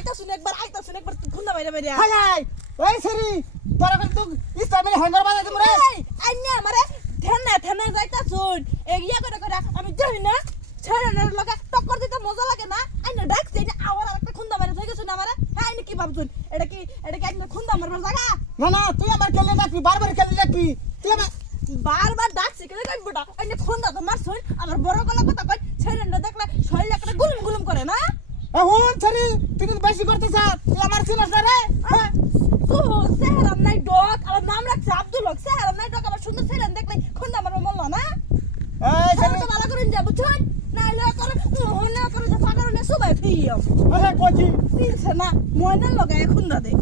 একবার খুন্দা মাইরা মাইরা হাই হাই ওই সরি তোরা কিন্তু ইসলামের হ্যাঙ্গার বানাই দিমু রে আইনা আমারে থেনা যাইতাছুন এগিয়া করে করে আমি জানি না ছেড়ানোর লগে টক্কর দিতে মজা লাগে না আইনা ডাকছে এটা আবার আরেকটা খুন্দা মাইরা হয়ে গেছে না আমারে হ্যাঁ আইনা কি ভাবছুন এটা কি আইনা খুন্দা মারবার জায়গা না না তুই আমার কেলে ডাকবি বারবার কেলে ডাকবি তুই আমার বারবার ডাকছি কেন কইবটা আইনা খুন্দা তো মারছুন আমার বড় গলা কথা কই ছেড়ানো দেখলে শরীর একটা গুলুম গুলুম করে না এখন সরি তুই কিন্তু বেশি করতেছ তুই আমার চিনস না রে হ্যাঁ ও সেহরাম নাই ডক আমার নাম রাখছে আব্দুল হক সেহরাম নাই ডক আমার সুন্দর ছেলেন দেখলে খুন্দা মারবার মল্লা না এই সেটা সরি তো ভালো করে যাব বুঝছেন নাইলে করে না করে যে পাগল না সবাই ফিও আরে কোচি চিনছে না ময়না লগায় খুন্দা দে